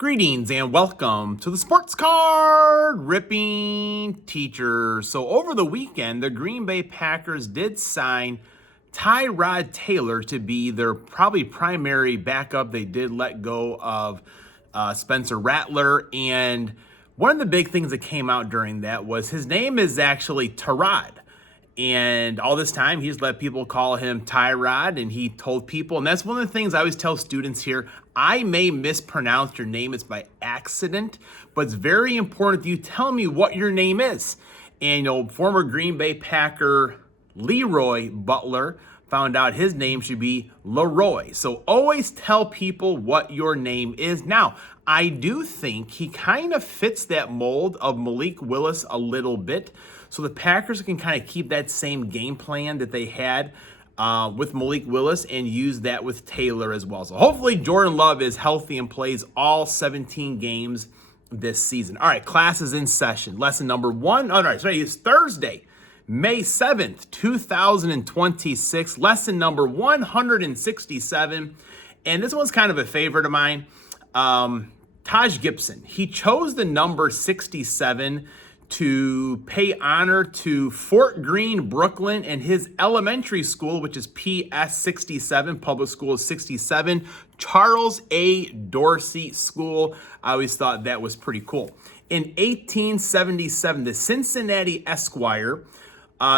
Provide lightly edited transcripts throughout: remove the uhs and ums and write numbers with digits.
Greetings and welcome to the Sports Card Ripping Teacher. So over the weekend, the Green Bay Packers did sign Tyrod Taylor to be their probably primary backup. They did let go of Spencer Rattler, and one of the big things that came out during that was his name is actually Tyrod. And all this time, he's let people call him Tyrod, and he told people, and that's one of the things I always tell students here, I may mispronounce your name, it's by accident, but it's very important that you tell me what your name is. And former Green Bay Packer Leroy Butler found out his name should be Leroy. So always tell people what your name is. Now, I do think he kind of fits that mold of Malik Willis a little bit. So the Packers can kind of keep that same game plan that they had with Malik Willis and use that with Taylor as well. So hopefully Jordan Love is healthy and plays all 17 games this season. All right, class is in session. Lesson number one. All right, sorry, it's Thursday, May 7th, 2026. Lesson number 167. And this one's kind of a favorite of mine. Taj Gibson. He chose the number 67 to pay honor to Fort Greene, Brooklyn, and his elementary school, which is PS 67, public school is 67, Charles A. Dorsey School. I always thought that was pretty cool. In 1877, the Cincinnati Esquire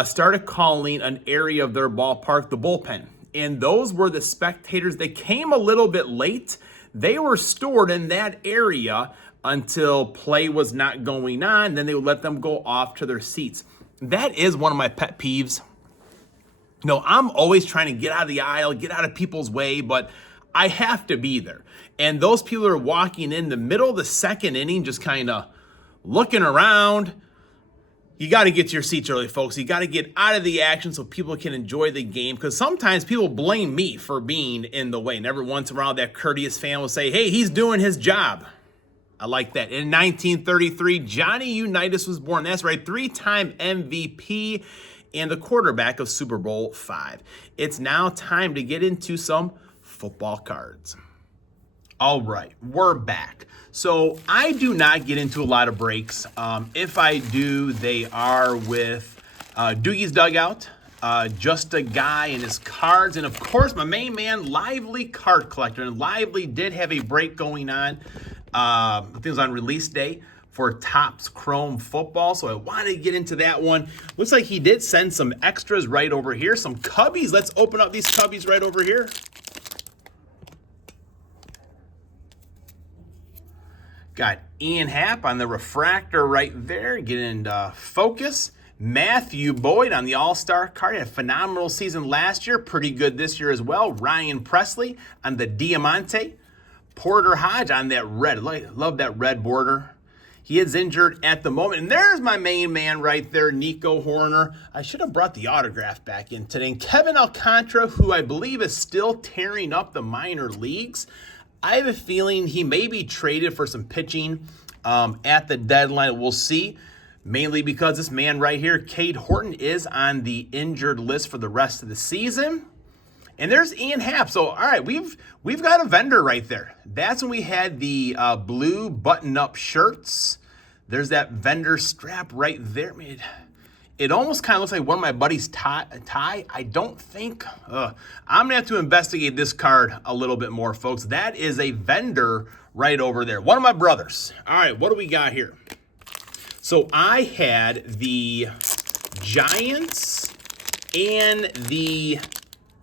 started calling an area of their ballpark the bullpen. And those were the spectators. They came a little bit late. They were stored in that area until play was not going on. Then they would let them go off to their seats. That is one of my pet peeves. No, I'm always trying to get out of the aisle, get out of people's way, but I have to be there. And those people are walking in the middle of the second inning, just kind of looking around. You got to get to your seats early, folks. You got to get out of the action so people can enjoy the game, because sometimes people blame me for being in the way. And every once in a while, that courteous fan will say, hey, he's doing his job. I like that. In 1933, Johnny Unitas was born. That's right, three-time MVP and the quarterback of Super Bowl V. It's now time to get into some football cards. All right, we're back. So I do not get into a lot of breaks. If I do, they are with Doogie's Dugout, Just a Guy and his cards, and of course my main man, Lively Card Collector. And Lively did have a break going on. I think it was on release day for Topps Chrome Football, so I wanted to get into that one. Looks like he did send some extras right over here, some cubbies. Let's open up these cubbies right over here. Got Ian Happ on the refractor right there, getting into focus. Matthew Boyd on the All-Star card. Had a phenomenal season last year, pretty good this year as well. Ryan Presley on the Diamante. Porter Hodge on that red. Love that red border. He is injured at the moment. And there's my main man right there, Nico Horner. I should have brought the autograph back in today. And Kevin Alcantara, who I believe is still tearing up the minor leagues. I have a feeling he may be traded for some pitching at the deadline. We'll see. Mainly because this man right here, Cade Horton, is on the injured list for the rest of the season. And there's Ian Happ. So, all right, we've got a vendor right there. That's when we had the blue button-up shirts. There's that vendor strap right there. It almost kind of looks like one of my buddies' tie. I don't think. I'm going to have to investigate this card a little bit more, folks. That is a vendor right over there. One of my brothers. All right, what do we got here? So I had the Giants and the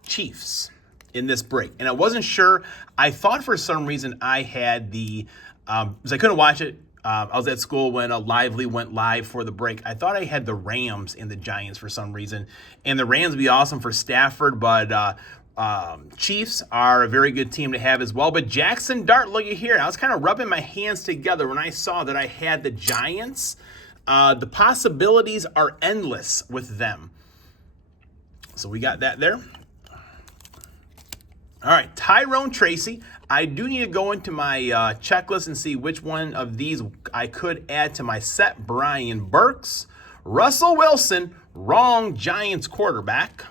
Chiefs in this break, and I wasn't sure. I thought for some reason I had the because I couldn't watch it. I was at school when Lively went live for the break. I thought I had the Rams and the Giants for some reason, and the Rams would be awesome for Stafford, but Chiefs are a very good team to have as well. But Jackson Dart, look at here. I was kind of rubbing my hands together when I saw that I had the Giants. The possibilities are endless with them. So we got that there. All right, Tyrone Tracy. I do need to go into my checklist and see which one of these I could add to my set. Brian Burks, Russell Wilson, wrong Giants quarterback.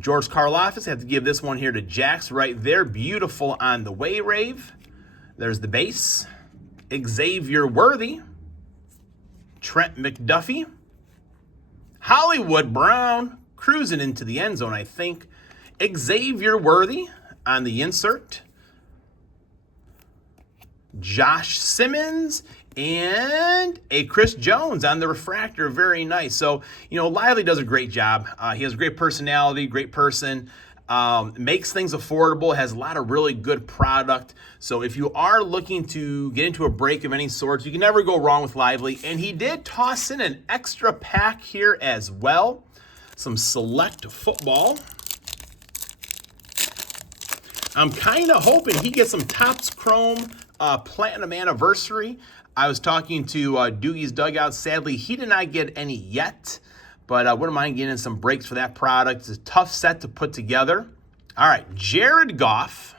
George Karlaftis, have to give this one here to Jax right there. Beautiful on the way rave. There's the base. Xavier Worthy. Trent McDuffie. Hollywood Brown, cruising into the end zone, I think. Xavier Worthy on the insert. Josh Simmons and a Chris Jones on the refractor. Very nice. So, Lively does a great job. He has a great personality, great person. Makes things affordable, has a lot of really good product. So if you are looking to get into a break of any sorts, you can never go wrong with Lively. And he did toss in an extra pack here as well. Some select football. I'm kind of hoping he gets some Topps Chrome Platinum Anniversary. I was talking to Doogie's Dugout. Sadly, he did not get any yet, but I wouldn't mind getting some breaks for that product. It's a tough set to put together. All right, Jared Goff.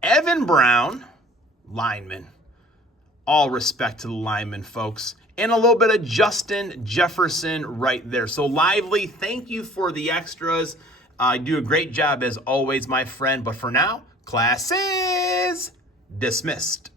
Evan Brown, lineman. All respect to the lineman, folks. And a little bit of Justin Jefferson right there. So Lively, thank you for the extras. You do a great job as always, my friend. But for now, class is dismissed.